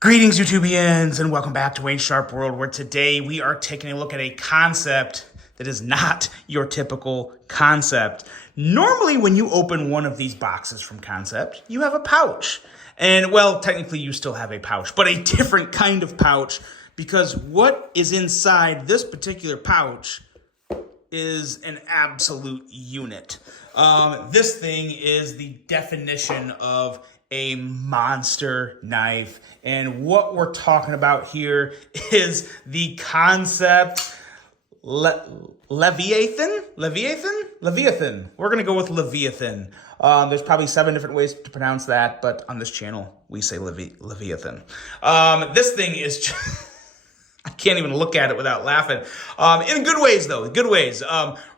Greetings, YouTubians, and welcome back to Wayne Sharp World, where today we are taking a look at a concept that is not your typical concept. Normally, when you open one of these boxes from Concept, you have a pouch. And, well, technically you still have a pouch, but a different kind of pouch, because what is inside this particular pouch is an absolute unit. This thing is the definition of a monster knife. And what we're talking about here is the Concept Leviathan. We're going to go with Leviathan. There's probably 7 different ways to pronounce that, but on this channel, we say Leviathan. This thing is just... I can't even look at it without laughing. In good ways, though. Good ways.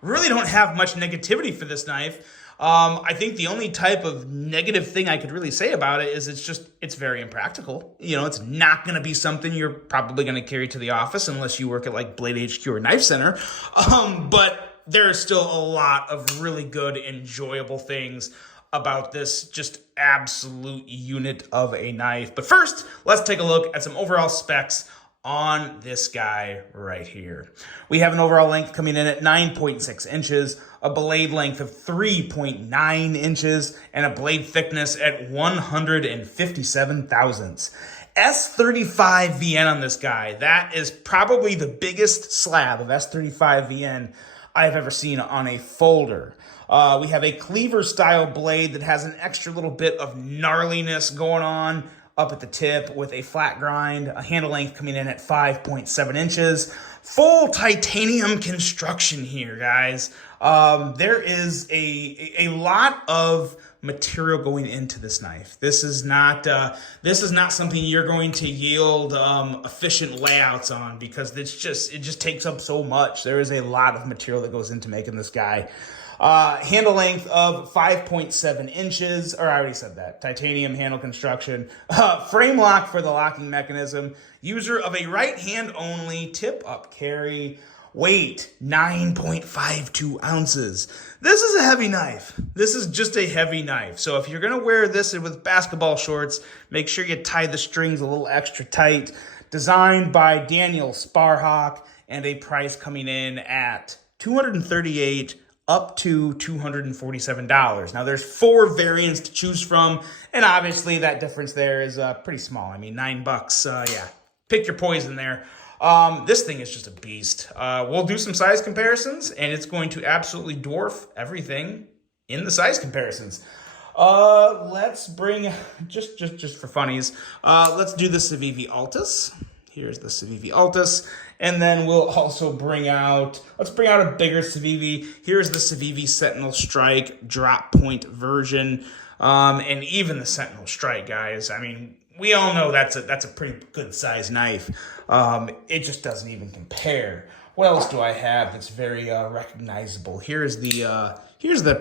Really don't have much negativity for this knife. I think the only type of negative thing I could really say about it is it's very impractical. You know, it's not going to be something you're probably going to carry to the office unless you work at like Blade HQ or Knife Center. But there's still a lot of really good, enjoyable things about this just absolute unit of a knife. But first, let's take a look at some overall specs on this guy right here. We have an overall length coming in at 9.6 inches, a blade length of 3.9 inches, and a blade thickness at 157 thousandths. S35 VN on this guy. That is probably the biggest slab of S35 VN I've ever seen on a folder. We have a cleaver style blade that has an extra little bit of gnarliness going on up at the tip with a flat grind, a handle length coming in at 5.7 inches. Full titanium construction here, guys. There is a lot of material going into this knife. This is not something you're going to yield efficient layouts on, because it just takes up so much. There is a lot of material that goes into making this guy. Handle length of 5.7 inches, or I already said that. Titanium handle construction. Frame lock for the locking mechanism. User of a right hand only tip up carry. Weight 9.52 ounces. This is a heavy knife. This is just a heavy knife. So if you're going to wear this with basketball shorts, make sure you tie the strings a little extra tight. Designed by Daniel Sparhawk, and a price coming in at $238 up to $247. Now, there's 4 variants to choose from, and obviously that difference there is pretty small. I mean, $9, yeah, pick your poison there. This thing is just a beast. We'll do some size comparisons, and it's going to absolutely dwarf everything in the size comparisons. Let's bring, just for funnies, let's do the Civivi Altus. Here's the Civivi Altus. And then we'll also let's bring out a bigger Civivi. Here's the Civivi Sentinel Strike drop point version. And even the Sentinel Strike, guys. I mean, we all know that's a pretty good size knife. It just doesn't even compare. What else do I have that's very recognizable? Here's the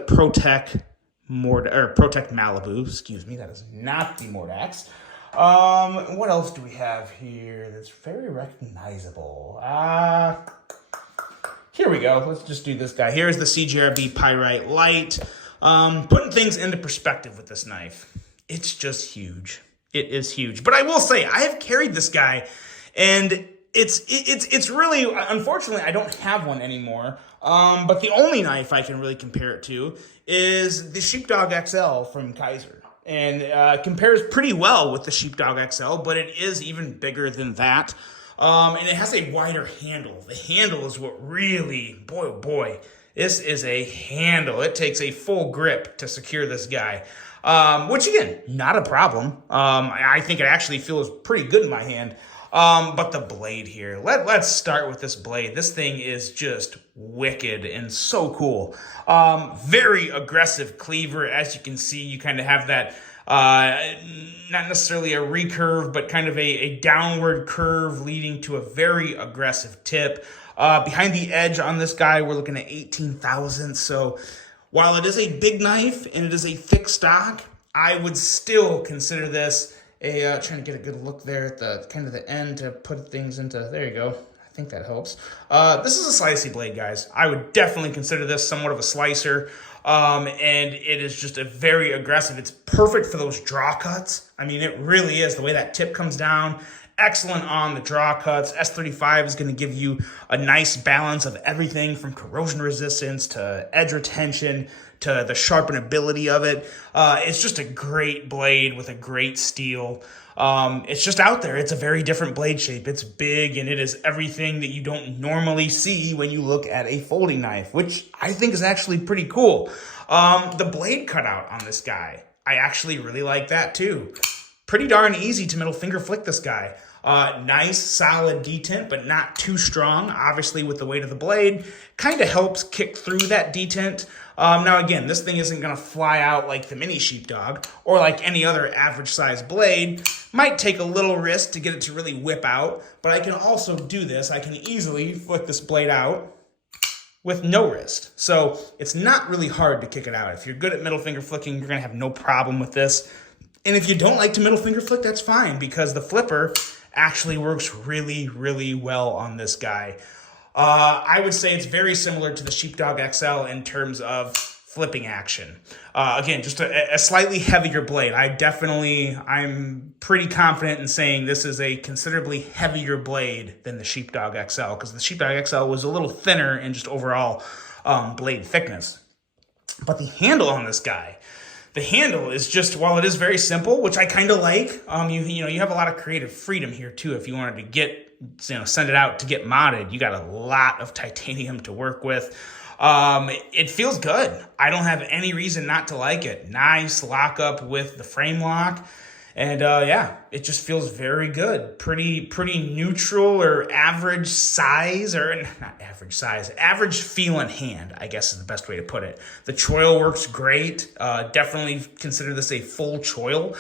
Protec Malibu. Excuse me, that is not the Mordax. What else do we have here that's very recognizable? Here we go. Let's just do this guy. Here's the CJRB Pyrite Light. Putting things into perspective with this knife. It's just huge. It is huge. But I will say, I have carried this guy, and it's really, unfortunately, I don't have one anymore. But the only knife I can really compare it to is the Sheepdog XL from Kaiser. And compares pretty well with the Sheepdog XL, but it is even bigger than that. And it has a wider handle. The handle is what really, boy, oh boy, this is a handle. It takes a full grip to secure this guy, which, again, not a problem. I think it actually feels pretty good in my hand. But the blade here, let's start with this blade. This thing is just wicked and so cool. Very aggressive cleaver. As you can see, you kind of have that, not necessarily a recurve, but kind of a downward curve leading to a very aggressive tip. Behind the edge on this guy, we're looking at 18 thousandths. So while it is a big knife and it is a thick stock, I would still consider this trying to get a good look there at the kind of the end to put things into, there you go. I think that helps. This is a slicey blade, guys. I would definitely consider this somewhat of a slicer. And it is just a very aggressive. It's perfect for those draw cuts. I mean, it really is. The way that tip comes down, excellent on the draw cuts. S35 is going to give you a nice balance of everything from corrosion resistance to edge retention to the sharpenability of it. It's just a great blade with a great steel. It's just out there. It's a very different blade shape. It's big, and it is everything that you don't normally see when you look at a folding knife, which I think is actually pretty cool. The blade cutout on this guy, I actually really like that too. Pretty darn easy to middle finger flick this guy. Nice, solid detent, but not too strong. Obviously, with the weight of the blade, kind of helps kick through that detent. Now, again, this thing isn't going to fly out like the mini sheepdog or like any other average size blade. Might take a little risk to get it to really whip out, but I can also do this. I can easily flick this blade out with no wrist. So it's not really hard to kick it out. If you're good at middle finger flicking, you're going to have no problem with this. And if you don't like to middle finger flick, that's fine, because the flipper actually works really, really well on this guy. I would say it's very similar to the Sheepdog XL in terms of flipping action. Again, just a slightly heavier blade. I'm pretty confident in saying this is a considerably heavier blade than the Sheepdog XL, because the Sheepdog XL was a little thinner in just overall blade thickness. But the handle on this guy, the handle is just, while it is very simple, which I kind of like, you have a lot of creative freedom here too. If you wanted to get, send it out to get modded, you got a lot of titanium to work with. It feels good. I don't have any reason not to like it. Nice lockup with the frame lock. And yeah, it just feels very good. Pretty neutral or average size, or not average size, average feel in hand, I guess is the best way to put it. The choil works great. Definitely consider this a full choil.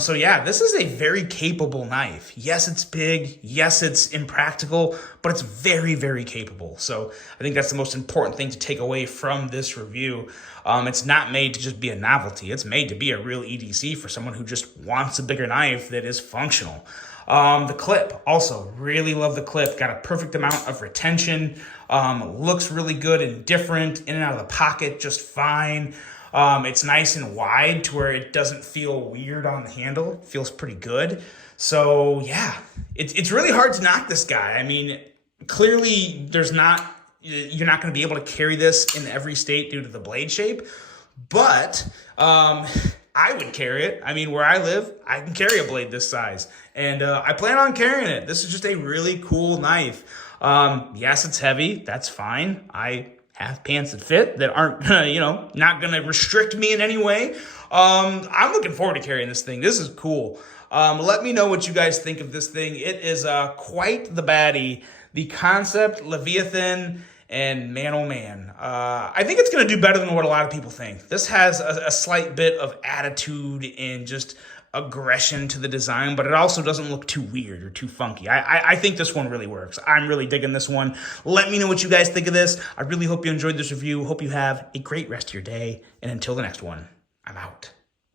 So yeah, this is a very capable knife. Yes, it's big. Yes, it's impractical, but it's very, very capable. So I think that's the most important thing to take away from this review. It's not made to just be a novelty. It's made to be a real EDC for someone who just wants a bigger knife that is functional. The clip, also really love the clip. Got a perfect amount of retention. Looks really good and different. In and out of the pocket just fine. It's nice and wide to where it doesn't feel weird on the handle. It feels pretty good. So yeah, it's really hard to knock this guy. I mean, clearly you're not going to be able to carry this in every state due to the blade shape, but I would carry it. I mean, where I live, I can carry a blade this size, and I plan on carrying it. This is just a really cool knife. Yes, it's heavy. That's fine. I have pants that fit that aren't, not going to restrict me in any way. I'm looking forward to carrying this thing. This is cool. Let me know what you guys think of this thing. It is quite the baddie. The Concept Leviathan, and man, oh man, I think it's going to do better than what a lot of people think. This has a slight bit of attitude and just aggression to the design, but it also doesn't look too weird or too funky. I think this one really works. I'm really digging this one. Let me know what you guys think of this. I really hope you enjoyed this review. Hope you have a great rest of your day. And until the next one, I'm out.